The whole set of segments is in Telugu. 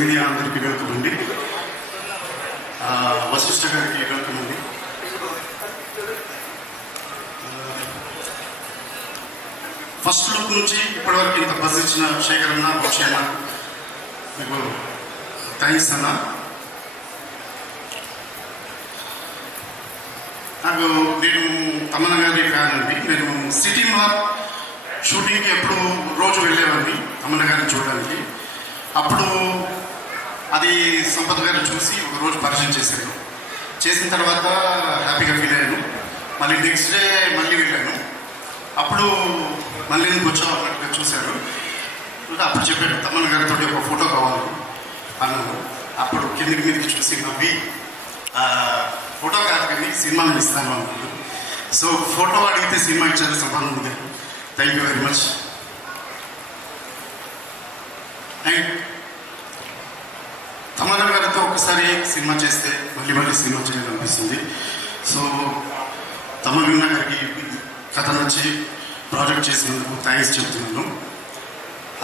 మీడియా అందరికీ వెల్కమ్ అండి. వశిష్ఠ గారికి వెల్కమ్ అండి. ఫస్ట్ లుక్ నుంచి ఇప్పటివరకు ఇంత బస్ ఇచ్చిన శేఖర్ అన్న, వంశీ అన్న, మీకు థ్యాంక్స్ అన్న. నేను తమన్నా గారి ఫ్యాన్ అండి. నేను సిటీ మార్క్ షూటింగ్కి ఎప్పుడు రోజు వెళ్ళేవాడిని తమన్నా గారిని చూడడానికి. అప్పుడు అది సంపత్ గారు చూసి ఒకరోజు పరిచయం చేశాను. చేసిన తర్వాత హ్యాపీగా ఫీల్ అయ్యాను. మళ్ళీ నెక్స్ట్ డే మళ్ళీ వెళ్ళాను. అప్పుడు మళ్ళీ ఎందుకు వచ్చావు అన్నట్టుగా చూశారు. అప్పుడు చెప్పాను తమన్నా గారితో ఒక ఫోటో కావాలి అన్నాను. అప్పుడు కిందికి మీదకి చూసి నవ్వి ఫోటో కాదు కానీ సినిమాలు ఇస్తాను అన్నాను. సో ఫోటో అడిగితే సినిమా ఇచ్చారు సంబంధం గారు. Thank you very much. And Tamannaah గారితో ఒకసారి సినిమా చేస్తే మళ్ళీ మళ్ళీ సినిమా చేయాలనిపిస్తుంది. సో తమన్నా గారికి కథ నచ్చి ప్రాజెక్ట్ చేసినందుకు థ్యాంక్స్ చెప్తున్నాను.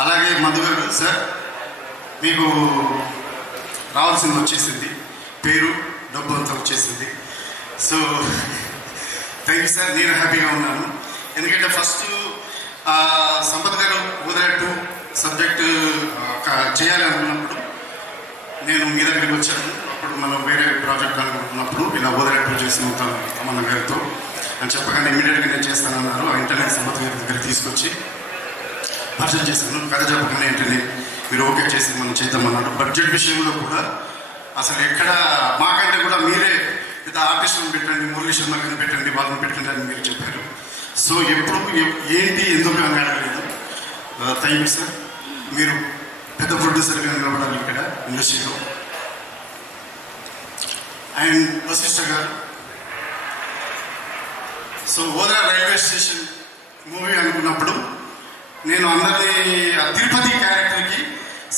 అలాగే మధు గారు సార్, మీకు రావాల్సింది వచ్చేసింది, పేరు డబ్బు అంతా వచ్చేసింది. So thank you sir. నేను హ్యాపీగా ఉన్నాను. ఎందుకంటే ఫస్ట్ సంపత్ గారు ఉదయట్టు సబ్జెక్టు చేయాలి అనుకున్నప్పుడు నేను మీ దగ్గరికి వచ్చాను. అప్పుడు మనం వేరే ప్రాజెక్ట్ అనుకుంటున్నప్పుడు ఇలా ఉదయట్టు చేసి ఉంటాను తమన్నా గారితో అని చెప్పగానే ఇమ్మీడియట్గా నేను చేస్తానన్నారు. వెంటనే సంపత్ గారి దగ్గర తీసుకొచ్చి పరిచయం చేశాను. కథ చెప్పగానే వెంటనే మీరు ఓకే చేసి మనం చేద్దామన్నాడు. బడ్జెట్ విషయంలో కూడా అసలు ఎక్కడ మాకంటే కూడా మీరే పెద్ద ఆర్టిస్టులను పెట్టండి, మురళీ శర్మ గారిని పెట్టండి, వాళ్ళని పెట్టండి అని మీరు చెప్పారు. సో ఎప్పుడు ఏంటి ఎందుకు అని అడగలేదు. Thank you sir. మీరు పెద్ద ప్రొడ్యూసర్గా నిలబడాలి ఇక్కడ ఇండస్ట్రీలో. అండ్ వశిష్ఠ గారు, సో ఓదరా రైల్వే స్టేషన్ మూవీ అనుకున్నప్పుడు నేను అందరినీ తిరుపతి క్యారెక్టర్కి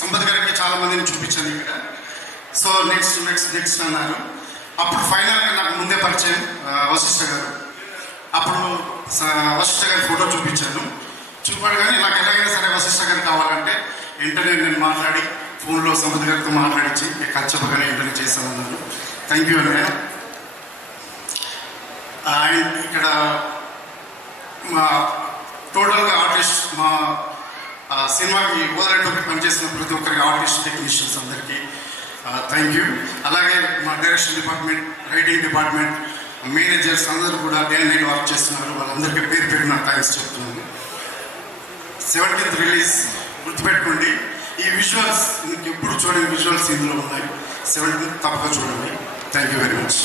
సంపత్ గారికి చాలా మందిని చూపించాను ఇక్కడ. సో నెక్స్ట్ అన్నారు. అప్పుడు ఫైనల్గా నాకు ముందే పరిచయం వశిష్ఠ గారు. అప్పుడు వశిష్ఠ గారి ఫోటో చూపించాను. చూపడగానే నాకు ఎలాగైనా సరే వశిష్ఠ గారు కావాలంటే వెంటనే నేను మాట్లాడి ఫోన్లో సంపత్ గారితో మాట్లాడించి కథ చెప్పగానే వెంటనే చేశానన్నారు. థ్యాంక్ యూ అన్నయ్య. అండ్ ఇక్కడ మా టోటల్గా ఆర్టిస్ట్, మా సినిమాకి ఓదరటోకి పనిచేసిన ప్రతి ఒక్కరికి ఆర్టిస్ట్, టెక్నీషియన్స్ అందరికీ థ్యాంక్ యూ. అలాగే మా direction department, writing department, managers అందరూ కూడా డే అండ్ నైట్ వర్క్ చేస్తున్నారు. వాళ్ళందరికీ పేరు పేరు నాకు థ్యాంక్స్ చెప్తున్నాను. 17th రిలీజ్ గుర్తుపెట్టుకోండి. ఈ విజువల్స్ మీకు ఎప్పుడు చూడని విజువల్స్ ఇందులో ఉన్నాయి. 17th తప్పక చూడండి. Thank you very much.